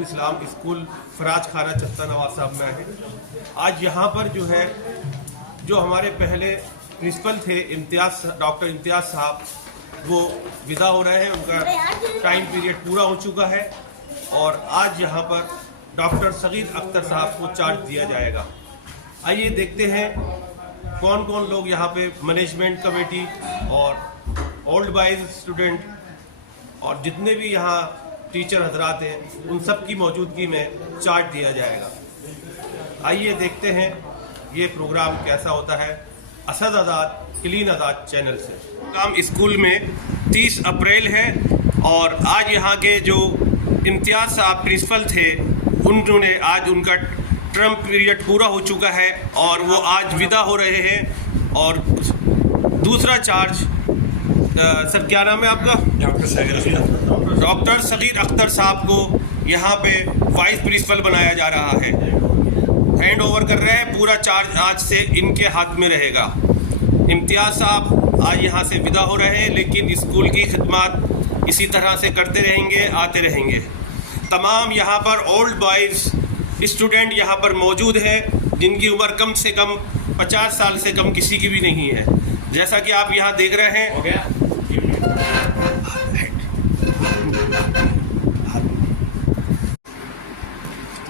हिदायतुल इस्लाम school Faraz खाना चत्ता नवाज साहब में है। आज यहाँ पर जो है जो हमारे पहले प्रिंसिपल थे डॉक्टर इम्तियाज़ साहब, वो विदा हो रहे हैं। उनका टाइम पीरियड पूरा हो चुका है और आज यहाँ पर डॉक्टर सगीर अख्तर साहब को चार्ज दिया जाएगा। आइए देखते हैं कौन कौन लोग यहाँ पे मैनेजमेंट कमेटी और ओल्ड बॉयज़ स्टूडेंट और जितने भी यहाँ टीचर हजरात हैं उन सब की मौजूदगी में चार्ज दिया जाएगा। आइए देखते हैं ये प्रोग्राम कैसा होता है असद आज़ाद क्लीन आज़ाद चैनल से। प्रोग्राम स्कूल में 30 अप्रैल है और आज यहाँ के जो इम्तियाज़ साहब प्रिंसिपल थे उन्होंने आज उनका टर्म पीरियड पूरा हो चुका है और वो आज विदा हो रहे हैं। और दूसरा चार्ज सर क्या नाम है आपका? डॉक्टर सगीर अख्तर साहब को यहाँ पे वाइस प्रिंसिपल बनाया जा रहा है। हैंड ओवर कर रहे हैं, पूरा चार्ज आज से इनके हाथ में रहेगा। इम्तियाज़ साहब आज यहाँ से विदा हो रहे हैं, लेकिन स्कूल की खिदमत इसी तरह से करते रहेंगे, आते रहेंगे। तमाम यहाँ पर ओल्ड बॉयज़ स्टूडेंट यहाँ पर मौजूद है जिनकी उम्र कम से कम 50 साल से कम किसी की भी नहीं है। जैसा कि आप यहाँ देख रहे हैं, हो गया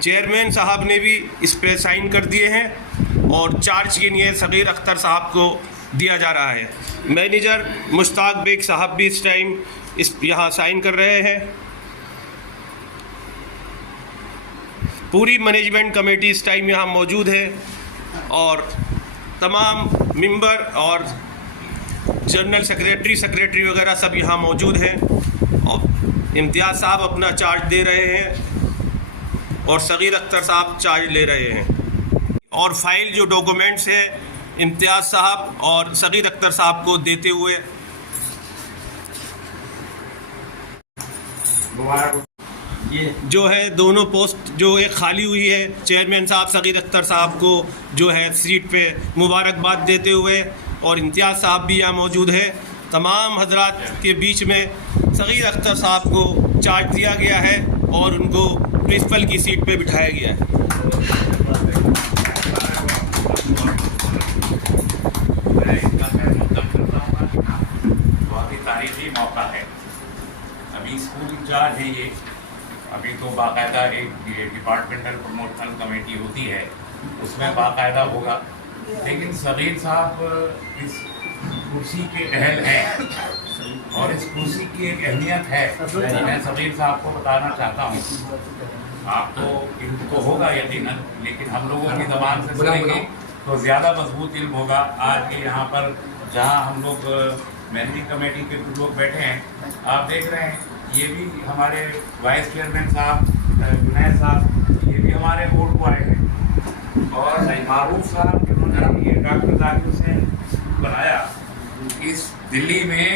चेयरमैन साहब ने भी इस पे साइन कर दिए हैं और चार्ज के लिए सगीर अख्तर साहब को दिया जा रहा है। मैनेजर मुश्ताक बेग साहब भी इस टाइम यहाँ साइन कर रहे हैं। पूरी मैनेजमेंट कमेटी इस टाइम यहाँ मौजूद है और तमाम मेंबर और जनरल सेक्रेटरी वगैरह सब यहाँ मौजूद हैं और इम्तियाज़ साहब अपना चार्ज दे रहे हैं और सगीर अख्तर साहब चार्ज ले रहे हैं। और फाइल जो डॉक्यूमेंट्स है इम्तियाज़ साहब और सगीर अख्तर साहब को देते हुए ये जो है दोनों पोस्ट जो एक खाली हुई है, चेयरमैन साहब सगीर अख्तर साहब को जो है सीट पे मुबारकबाद देते हुए और इम्तियाज़ साहब भी यहाँ मौजूद है। तमाम हजरात के बीच में सगीर अख्तर साहब को चार्ज दिया गया है और उनको प्रिंसिपल की सीट पे बिठाया गया है। बहुत ही तारीखी मौका है। अभी स्कूल इंचार्ज है ये, अभी तो बाकायदा एक डिपार्टमेंटल प्रमोशनल कमेटी होती है, उसमें बाकायदा होगा। लेकिन सगीर साहब इस कुर्सी के अहल हैं और इस कुर्सी की एक अहमियत है। मैं सगीर साहब को बताना चाहता हूँ, आपको इनको होगा यकीनन, लेकिन हम लोगों की ज़बान से सुनेंगे तो ज़्यादा मजबूत इल्म होगा। आज के यहाँ पर जहाँ हम लोग मैनेजिंग कमेटी के लोग बैठे हैं, आप देख रहे हैं, ये भी हमारे वाइस चेयरमैन साहब जुनैद साहब, ये भी हमारे बोर्ड को आए हैं। और मारूफ साहब जिन्होंने ये डॉक्टर जाकिर हुसैन बनाया, इस दिल्ली में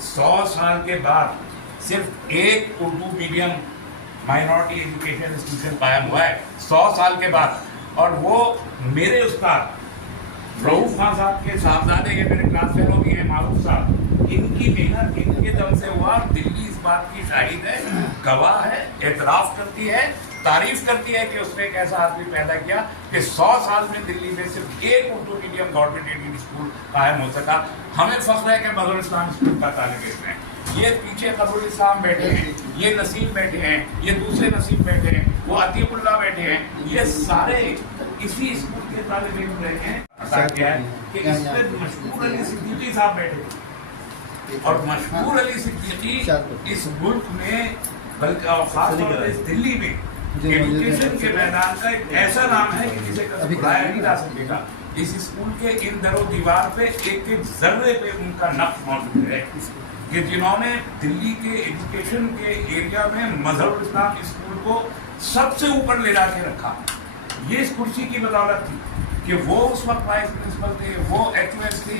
100 साल के बाद सिर्फ एक Urdu medium minority education institution कायम हुआ है 100 साल के बाद। और वो मेरे उस्ताद रऊफ खान साहब के साहबजादे के मेरे क्लास फेलो भी हैं मारूफ साहब, इनकी मेहनत इनके दम से हुआ। दिल्ली इस बात की शाहिद है, गवाह है, एतराफ़ करती है, तारीफ करती है कि उसने एक ऐसा आदमी पैदा किया कि 100 साल में दिल्ली में सिर्फ एक Urdu medium government aided school कायम हो सका। हमें फख्र है कि मदरुल इस्लाम स्कूल का तालिब इल्म है। ये पीछे कबरुल इस्लाम बैठे हैं, ये नसीम बैठे हैं, ये दूसरे नसीम बैठे हैं, वो अतीकुल्लाह बैठे हैं, ये सारे इसी स्कूल के तालिब इल्म रहे हैं। क्या है कि इसमें मशहूर अली सिद्दीकी साहब बैठे और मशहूर अली सिद्दीकी इस मुल्क में बल्कि और खासतौर पर इस दिल्ली में एजुकेशन के मैदान का एक ऐसा नाम है कि जिसे कभी भुलाया नहीं जा सकेगा। इस स्कूल के इन दरो दीवार पे एक एक जर्रे पे उनका नक्श मौजूद है कि जिन्होंने दिल्ली के एजुकेशन के एरिया में मजहरुल इस्लाम स्कूल को सबसे ऊपर ले जाके रखा। ये इस कुर्सी की बदौलत थी कि वो उस वक्त वाइस प्रिंसिपल थे, वो HOS थे।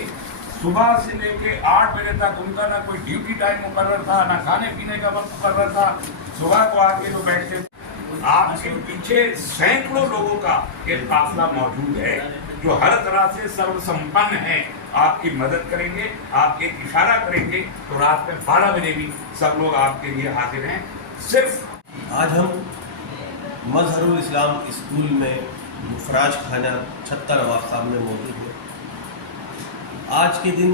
सुबह से लेके 8 बजे तक उनका ना कोई ड्यूटी टाइम मुकर्रर था, ना खाने पीने का वक्त मुकर्रर था। सुबह को आके जो बैठते, आपके पीछे सैकड़ों लोगों का एक काफिला मौजूद है जो हर तरह से सर्वसंपन्न है, आपकी मदद करेंगे, आपके इशारा करेंगे तो रात में 12 बजे भी सब लोग आपके लिए हाजिर हैं। सिर्फ आज हम मजहरुल इस्लाम स्कूल में फराज खाना छत्ता नवाज साहब में मौजूद है। आज के दिन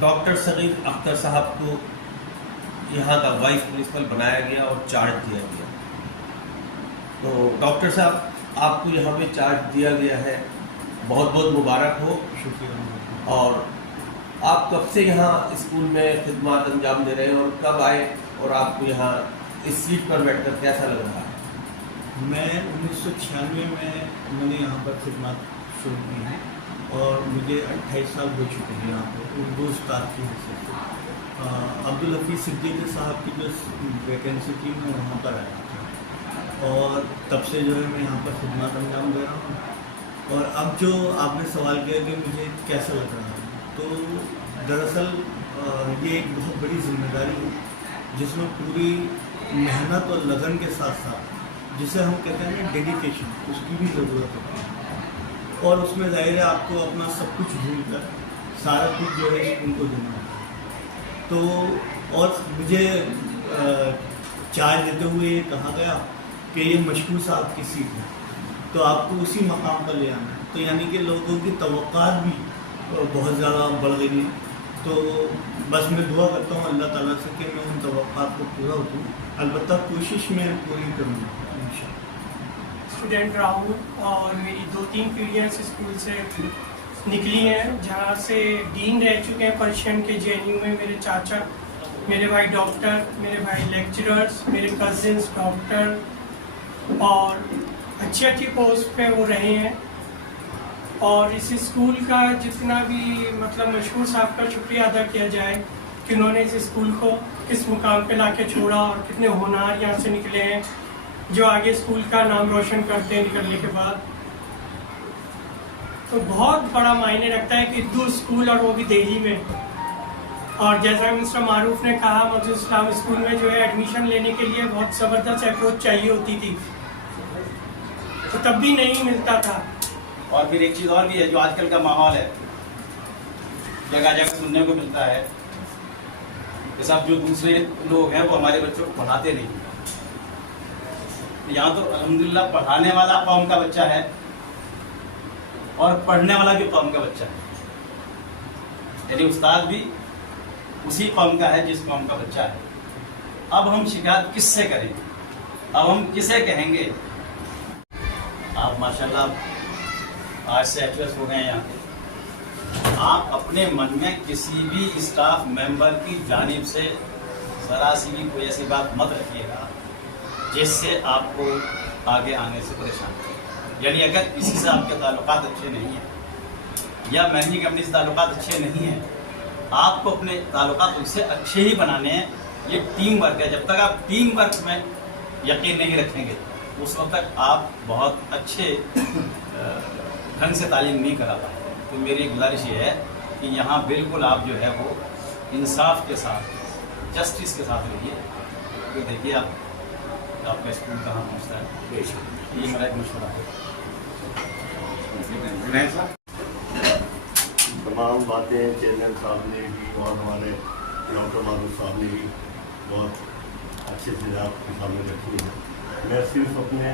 डॉक्टर सगीर अख्तर साहब को यहाँ का वाइस प्रिंसिपल बनाया गया और चार्ज दिया गया। तो डॉक्टर साहब आपको यहाँ पे चार्ज दिया गया है, बहुत बहुत मुबारक हो। शुक्रिया। और आप कब से यहाँ स्कूल में खिदमत अंजाम दे रहे हैं और कब आए और आपको यहाँ इस सीट पर बैठकर कैसा लग रहा है? मैं 1996 में मैंने यहाँ पर खिदमत शुरू की है और मुझे 28 साल हो चुके हैं यहाँ पर उर्दू उस्ताद की हैसियत से। अब्दुल हफीज़ सिद्दीकी साहब की जो वैकेंसी थी मैं वहाँ पर आया था और तब से जो है मैं यहाँ पर खिदमत अंजाम दे रहा हूँ। और अब जो आपने सवाल किया कि मुझे कैसा लग रहा है, तो दरअसल ये एक बहुत बड़ी जिम्मेदारी है जिसमें पूरी मेहनत और लगन के साथ साथ जिसे हम कहते हैं ना डेडिकेशन, उसकी भी ज़रूरत होती है। और उसमें ज़ाहिर है आपको अपना सब कुछ भूल कर सारा कुछ जो है उनको देना होता है। तो और मुझे चार्ज देते हुए ये कहा गया कि ये मशहूर साहब की सीट है तो आपको उसी मकाम पर ले आना है। तो यानी कि लोगों की तवक्कात भी बहुत ज़्यादा बढ़ गई है। तो बस मैं दुआ करता हूँ अल्लाह ताला से कि मैं उन तवक्कात को पूरा करूँ। अलबत्ता कोशिश मैं पूरी करूँगा इंशाअल्लाह। स्टूडेंट रहा हूँ और मेरी 2-3 पीढ़ियाँ इस स्कूल से निकली हैं, जहाँ से डीन रह चुके हैं पर्शियन के JNU में मेरे चाचा, मेरे भाई डॉक्टर, मेरे भाई लेक्चरर्स, मेरे कजिन्स डॉक्टर और अच्छी अच्छी पोस्ट पे वो रहे हैं। और इस स्कूल का जितना भी मतलब मशहूर साहब का शुक्रिया अदा किया जाए कि उन्होंने इस स्कूल को किस मुकाम पे लाके छोड़ा और कितने होनहार यहाँ से निकले हैं जो आगे स्कूल का नाम रोशन करते हैं निकलने के बाद। तो बहुत बड़ा मायने रखता है कि उर्दू स्कूल और वो भी दिल्ली में। और जैसा मिस्टर मारूफ ने कहा, मजहरुल इस्लाम स्कूल में जो है एडमिशन लेने के लिए बहुत ज़बरदस्त अप्रोच चाहिए होती थी, तो तब भी नहीं मिलता था। और फिर एक चीज़ और भी है जो आजकल का माहौल है, जगह जगह सुनने को मिलता है कि सब जो दूसरे लोग हैं वो हमारे बच्चों को पढ़ाते नहीं। यहाँ तो अल्हम्दुलिल्लाह पढ़ाने वाला कौम का बच्चा है और पढ़ने वाला भी कौम का बच्चा है, यानी उस्ताद भी उसी कौम का है जिस कौम का बच्चा है। अब हम शिकायत किससे करेंगे, अब हम किसे कहेंगे? आप माशाल्लाह आज से HOS हो गए हैं यहाँ पे। आप अपने मन में किसी भी स्टाफ मेंबर की जानिब से ज़रा सी भी कोई ऐसी बात मत रखिएगा जिससे आपको आगे आने से परेशान करें। यानी अगर किसी से आपके ताल्लुकात अच्छे नहीं हैं या मैनेजिंग कंपनी से ताल्लुकात अच्छे नहीं हैं, आपको अपने ताल्लुकात उनसे अच्छे ही बनाने हैं। ये टीम वर्क है। जब तक आप टीम वर्क में यकीन नहीं रखेंगे उस वक्त तक आप बहुत अच्छे ढंग से तालीम नहीं करा पाएंगे। तो मेरी गुजारिश ये है कि यहाँ बिल्कुल आप जो है वो इंसाफ के साथ, जस्टिस के साथ रहिए। तो देखिए आपका स्कूल कहाँ पहुँचता है, ये मेरा एक मशवरा है। तमाम बातें चेयरमैन साहब ने भी और हमारे डॉक्टर मारूफ साहब ने भी बहुत अच्छे से आपके सामने रखी है। मैं सिर्फ अपने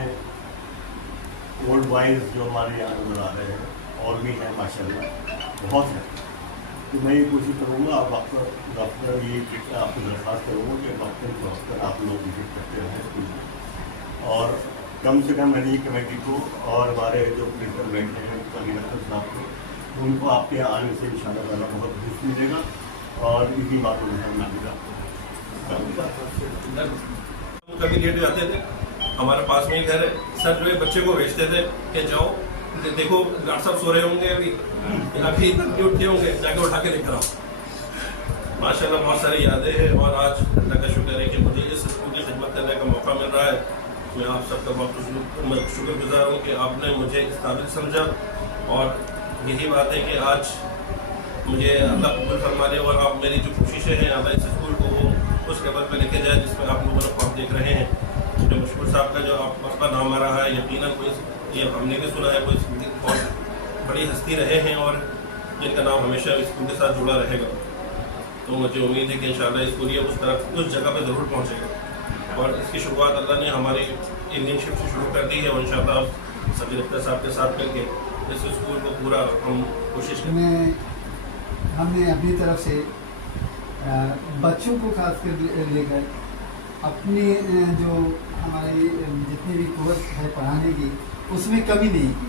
ओल्ड बॉयज़ जो हमारे यहाँ नजर आ रहे हैं और भी हैं माशाल्लाह बहुत हैं, तो मैं ये कोशिश करूँगा आप डॉक्टर ये आपको दरख्वास्त करूँगा कि डॉक्टर आप लोग विजिट करते रहें और कम से कम मैनेजिंग कमेटी को और हमारे जो प्रिंसिपल बैठे हैं साहब को, उनको आपके यहाँ आने से इंशाअल्लाह ताला बहुत खुश मिलेगा और इसी बात को ध्यान रखिएगा। कभी लेट जाते थे, हमारे पास में ही घर है, सर जो है बच्चे को भेजते थे कि जाओ देखो डॉक्टर साहब सो रहे होंगे, अभी तक नहीं उठे होंगे, जाके उठा के लेकर आओ। माशाल्लाह बहुत सारी यादें हैं और आज अल्लाह का शुक्र है कि मुझे इस स्कूल की खिदमत करने का मौका मिल रहा है। मैं आप सबका बहुत शुक्रगुजार हूँ कि आपने मुझे इस काबिल समझा और यही बात है कि आज मुझे अल्लाह कबूल फरमा दे और आप मेरी जो कोशिशें हैं अल्लाह इस स्कूल को वो उस लेवल पर लेके जाए जिसमें आप लोगों को आप देख रहे हैं। जो मशहूर साहब का जो आपका नाम आ रहा है, यकीनन कोई ये हमने भी सुना है, कोई बहुत बड़ी हस्ती रहे हैं और जिनका नाम हमेशा स्कूल के साथ जुड़ा रहेगा। तो मुझे उम्मीद है कि इंशाअल्लाह स्कूल ये उस जगह पर ज़रूर पहुँचेगा और इसकी शुरुआत अल्लाह ने हमारे इंडियन शिफ्ट शुरू कर दी है और इंशाल्लाह सब डायरेक्टर साहब के साथ मिलके इस स्कूल को पूरा हम कोशिश करें। हमने अपनी तरफ से बच्चों को खासकर लेकर अपनी जो हमारी जितनी भी कोर्स है पढ़ाने की उसमें कमी नहीं की।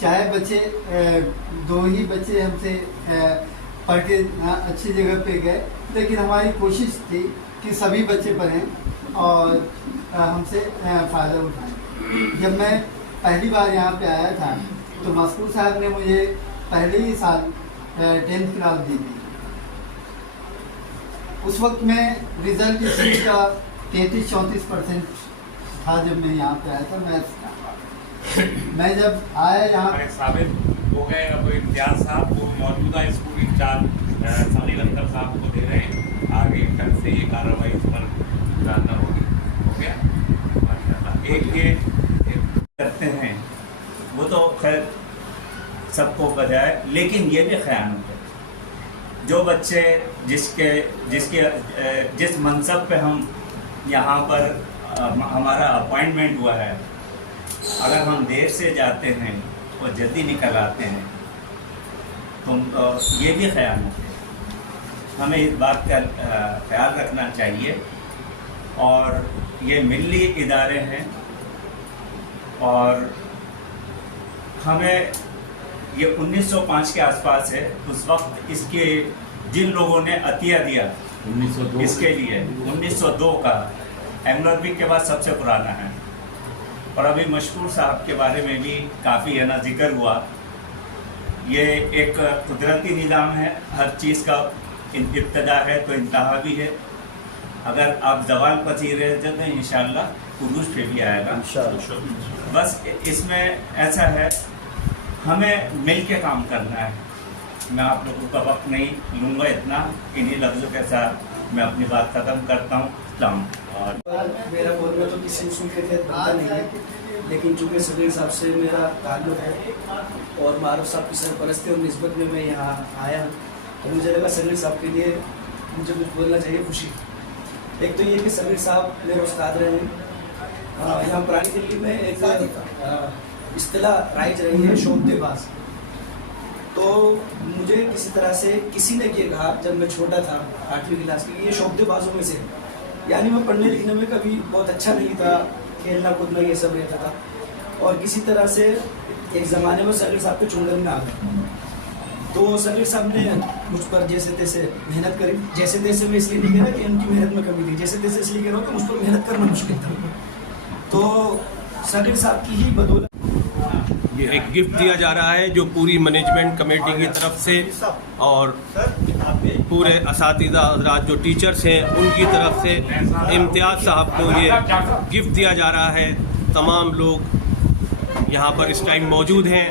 चाहे बच्चे 2 ही बच्चे हमसे पढ़ के अच्छी जगह पे गए, लेकिन हमारी कोशिश थी कि सभी बच्चे पढ़ें और हमसे फ़ायदा उठाएं। जब मैं पहली बार यहाँ पे आया था तो मस्कूर साहब ने मुझे पहले ही साल 10th क्लास दी थी। उस वक्त में रिजल्ट इस का 33-34% था जब मैं यहाँ पे आया था। मैं जब आया यहाँ साबित हो गए। अब इम्तियाज साहब को मौजूदा स्कूल इंचार्ज सानिल अख्तर साहब को दे रहे हैं। आगे कल से ये कार्रवाई इस पर ज़्यादा होगी। हो गया माशाल्लाह। एक ये करते हैं वो तो खैर सबको बजाय, लेकिन ये भी ख़यानत है। जो बच्चे जिस मनसब पे हम यहाँ पर हमारा अपॉइंटमेंट हुआ है, अगर हम देर से जाते हैं और जल्दी निकल आते हैं तो ये भी ख़यानत है। हमें इस बात का ख्याल रखना चाहिए। और ये मिली इदारे हैं और हमें ये 1905 के आसपास है। उस वक्त इसके जिन लोगों ने अतिया दिया 1902 इसके लिए 1902 का एंग्लो अरबिक के बाद सबसे पुराना है। और अभी मशकूर साहब के बारे में भी काफ़ी है ना जिक्र हुआ। ये एक कुदरती निज़ाम है, हर चीज़ का इब्तदा है तो इंतहा भी है। अगर आप ज़वाल पसीर है तो इंशाअल्लाह उरूज पे भी आएगा इंशाअल्लाह। बस इसमें ऐसा है, हमें मिल के काम करना है। मैं आप लोगों का वक्त नहीं लूँगा, इतना इन्हीं लफ्ज़ों के साथ मैं अपनी बात ख़त्म करता हूँ। मेरा बोलना तो किसी उसूल के तहत बनता नहीं है, लेकिन चूँकि सगीर साहब से मेरा ताल्लुक़ है और मारूफ साहब की सरपरस्ती और निस्बत में मैं यहाँ आया हूँ, तो मुझे लगा सगीर साहब के लिए मुझे कुछ बोलना चाहिए। खुशी एक तो ये कि सगीर साहब मेरे उस्ताद रहे हैं। यहाँ पुरानी दिल्ली में एक इस्तिलाह राइज रही है शोबदेबाज। तो मुझे किसी तरह से किसी ने ये कहा जब मैं छोटा था 8वीं क्लास की, ये शोबदेबाजों में से, यानी मैं पढ़ने लिखने में कभी बहुत अच्छा नहीं था, खेलना कूदना ये सब रहता था। और किसी तरह से एक ज़माने में सगीर साहब पे चुंगन में आ गया। तो सगीर साहब ने मुझ पर जैसे तैसे मेहनत करी। जैसे तैसे मैं इसलिए नहीं कह रहा कि उनकी मेहनत में कमी थी, जैसे तैसे इसलिए कह रहा हूँ कि मुझ पर मेहनत करना मुश्किल था। तो सगीर साहब की ही बदौलत एक गिफ्ट दिया जा रहा है जो पूरी मैनेजमेंट कमेटी की तरफ से और पूरे असातिज़ा हज़रात जो टीचर्स हैं उनकी तरफ से इम्तियाज़ साहब को ये गिफ्ट दिया जा रहा है। तमाम लोग यहाँ पर इस टाइम मौजूद हैं,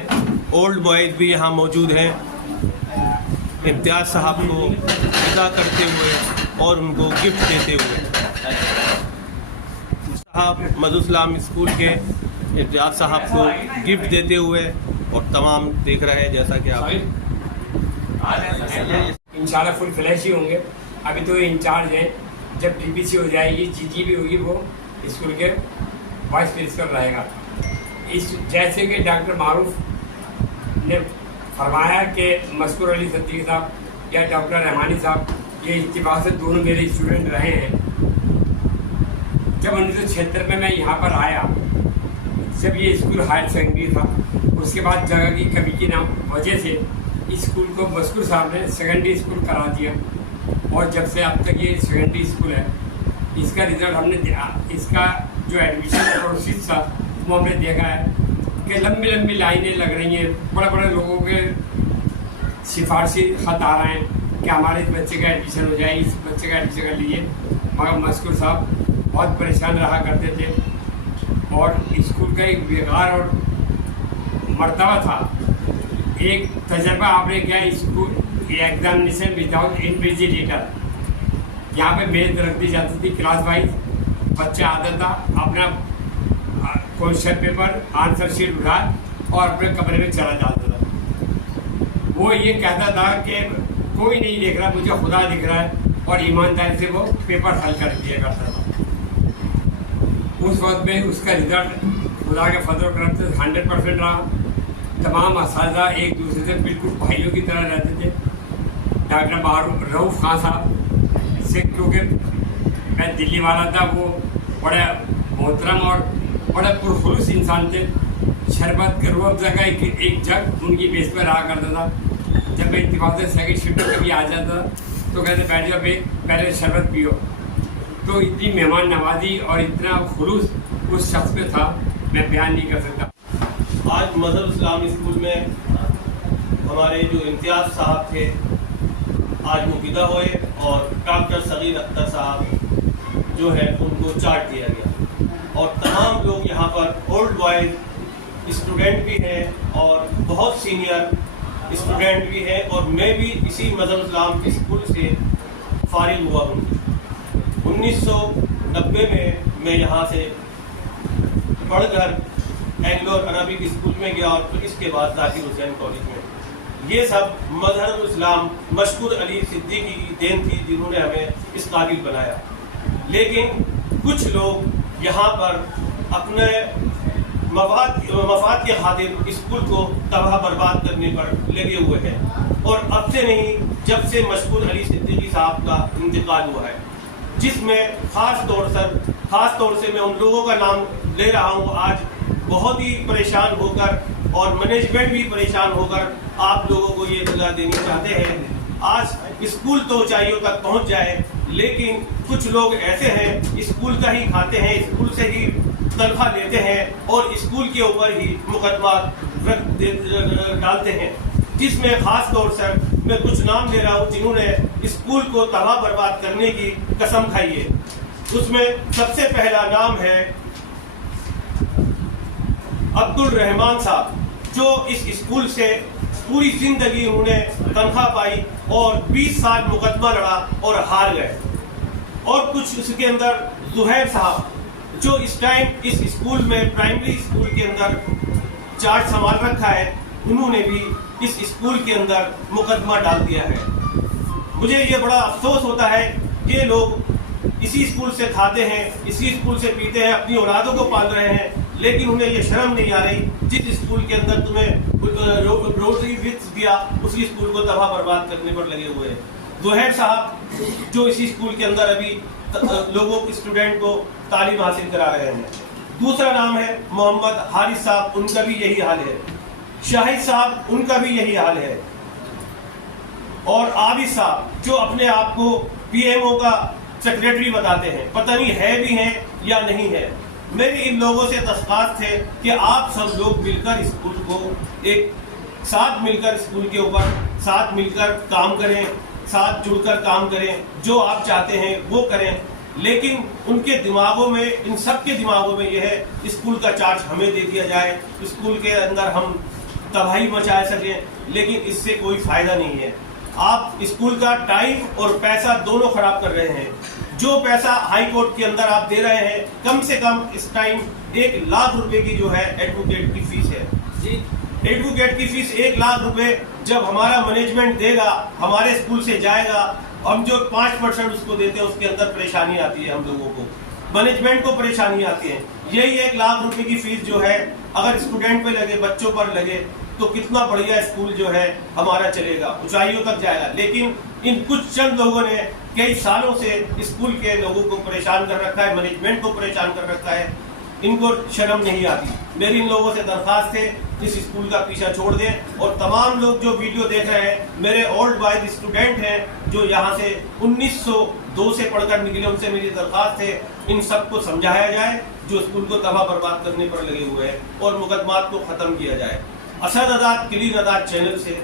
ओल्ड बॉयज़ भी यहाँ मौजूद हैं। इम्तियाज़ साहब को विदा करते हुए और उनको गिफ्ट देते हुए साहब मदुसलाम स्कूल के इम्तियाज़ साहब को गिफ्ट देते हुए और तमाम देख रहे हैं जैसा कि आप इंशाल्लाह फुल फ्लैश ही होंगे। अभी तो इंचार्ज हैं, जब टीपीसी हो जाएगी, जीजी भी होगी, वो स्कूल के वाइस प्रिंसिपल रहेगा। इस जैसे कि डॉक्टर मारूफ ने फरमाया कि मस्कूर अली सद्दीकी साहब या डॉक्टर रहमानी साहब ये इत्तिफाक से दोनों मेरे स्टूडेंट रहे हैं। जब 1976 में मैं यहाँ पर आया, जब ये स्कूल हायर सेकेंडरी था, उसके बाद जगह की कमी की नाम वजह से स्कूल को मस्कूर साहब ने सेकेंडरी स्कूल करा दिया। और जब से अब तक ये सेकेंडरी स्कूल है, इसका रिजल्ट हमने इसका जो एडमिशन प्रोसेस था वो हमने देखा है कि लंबी लंबी लाइनें लग रही हैं। बड़े बड़े लोगों के सिफारशी खत आ रहे हैं कि हमारे इस बच्चे का एडमिशन हो जाए, इस बच्चे का एडमिशन कर लीजिए। मगर मस्कूर साहब बहुत परेशान रहा करते थे और स्कूल का एक बेकार और मर्तबा था। एक तजर्बा आपने किया, स्कूल एग्जामिनेशन विदाउट इन्विजिलेटर, यहाँ पे मेज रख दी जाती थी क्लास वाइज। बच्चा आता था, अपना क्वेश्चन पेपर आंसर शीट उठा और अपने कमरे में चला जाता था। वो ये कहता था कि कोई नहीं देख रहा, मुझे खुदा दिख रहा है, और ईमानदारी से वो पेपर हल कर दिया करता था। उस वक्त में उसका रिजल्ट खुदा के फजल करम से 100% रहा। तमाम असातिज़ा एक दूसरे से बिल्कुल भाइयों की तरह रहते थे। डॉक्टर रऊफ़ खान साहब से, क्योंकि मैं दिल्ली वाला था, वो बड़े मोहतरम और बड़े पुरखुलूस इंसान थे। शरबत के रूअफ़ज़ा का एक जग उनकी बेस पर रहा करता था। जब मैं इत्तिफ़ाक़ से सेकंड शिफ्ट में कभी आ जाता तो कहते बैठ जाओ, पहले शरबत पियो। तो इतनी मेहमान नवाजी और इतना खुलूस उस शख्स में था, मैं बयान नहीं कर सकता। आज मजहर इस्लाम स्कूल में हमारे जो इम्तियाज़ साहब थे आज वो विदा हुए और डॉक्टर सगीर अख्तर साहब जो है उनको चार्ट दिया गया। और तमाम लोग यहाँ पर ओल्ड बॉयज़ स्टूडेंट भी हैं और बहुत सीनियर स्टूडेंट भी हैं, और मैं भी इसी मजहर इस्लाम स्कूल से फारिग हुआ हूँ। 1990 में मैं यहाँ से पढ़कर एंग्लो अरबिक स्कूल में गया और फिर इसके बाद जाकिर हुसैन कॉलेज में। ये सब मजहर इस्लाम मशकूर अली सिद्दीकी की देन थी, जिन्होंने हमें इस काबिल बनाया। लेकिन कुछ लोग यहाँ पर अपने मफाद के खातिर स्कूल को तबाह बर्बाद करने पर लगे हुए हैं। और अब से नहीं, जब से मशकूर अली सिद्दीकी साहब का इंतकाल हुआ है, जिसमें खास तौर से मैं उन लोगों का नाम ले रहा हूँ आज बहुत ही परेशान होकर और मैनेजमेंट भी परेशान होकर आप लोगों को ये सलाह देनी चाहते हैं। आज स्कूल तो ऊंचाइयों तक पहुँच जाए, लेकिन कुछ लोग ऐसे हैं स्कूल का ही खाते हैं, स्कूल से ही तनख्वाह लेते हैं और स्कूल के ऊपर ही मुकदमा डालते हैं, जिसमें खास तौर से मैं कुछ नाम ले रहा हूँ जिन्होंने स्कूल को तबाह बर्बाद करने की कसम खाई है। उसमें सबसे पहला नाम है अब्दुल रहमान साहब, जो इस स्कूल से पूरी जिंदगी उन्होंने तनख्वाह पाई और 20 साल मुकदमा लड़ा और हार गए। और कुछ उसके अंदर जुहैर साहब, जो इस टाइम इस स्कूल में प्राइमरी स्कूल के अंदर चार्ज संभाल रखा है, उन्होंने भी इस स्कूल के अंदर मुकदमा डाल दिया है। मुझे ये बड़ा अफसोस होता है, ये लोग इसी स्कूल से खाते हैं, इसी स्कूल से पीते हैं, अपनी औलादों को पाल रहे हैं, लेकिन उन्हें ये शर्म नहीं आ रही जिस स्कूल के अंदर तुम्हें रोटरी विथ दिया उसी स्कूल को तबाह बर्बाद करने पर लगे हुए हैं। जोहैर साहब जो इसी स्कूल के अंदर अभी लोगों स्टूडेंट को तालीम हासिल करा रहे हैं। दूसरा नाम है मोहम्मद हारिस साहब, उनका भी यही हाल है। शाहिद साहब, उनका भी यही हाल है। और आबिद साहब जो अपने आप को पीएमओ का सेक्रेटरी बताते हैं, पता नहीं है भी हैं या नहीं है। मेरी इन लोगों से दरख्वास्त है कि आप सब लोग मिलकर स्कूल को एक साथ मिलकर स्कूल के ऊपर साथ मिलकर काम करें, साथ जुड़कर काम करें, जो आप चाहते हैं वो करें। लेकिन उनके दिमागों में, इन सब के दिमागों में यह है स्कूल का चार्ज हमें दे दिया जाए, स्कूल के अंदर हम तबाही मचा सकें, लेकिन इससे कोई फायदा नहीं है। आप स्कूल का टाइम और पैसा दोनों खराब कर रहे हैं। जो पैसा हाई कोर्ट के अंदर आप दे रहे हैं, कम से कम इस टाइम 1 लाख रुपए की जो है एडवोकेट की फीस है जी। एडवोकेट की फीस 1 लाख रुपए जब हमारा मैनेजमेंट देगा, हमारे स्कूल से जाएगा, हम जो 5% उसको देते हैं उसके अंदर परेशानी आती है, हम लोगों को, मैनेजमेंट को परेशानी आती है। यही 1 लाख रुपए की फीस जो है अगर स्टूडेंट पे लगे, बच्चों पर लगे, तो कितना बढ़िया स्कूल जो है हमारा चलेगा, ऊंचाइयों तक जाएगा। लेकिन इन कुछ चंद लोगों ने कई सालों से स्कूल के लोगों को परेशान कर रखा है, मैनेजमेंट को परेशान कर रखा है, इनको शर्म नहीं आती। मेरी इन लोगों से दरख्वास्त है इस स्कूल का पीछा छोड़ दें। और तमाम लोग जो वीडियो देख रहे हैं, मेरे ओल्ड बॉयज स्टूडेंट हैं जो यहाँ से 1902 से पढ़कर निकले, उनसे मेरी दरख्वास्त है इन सबको समझाया जाए जो स्कूल को तबाह बर्बाद करने पर लगे हुए हैं, और मुकदमात को खत्म किया जाए। असद आजाद क्लीन आजाद चैनल से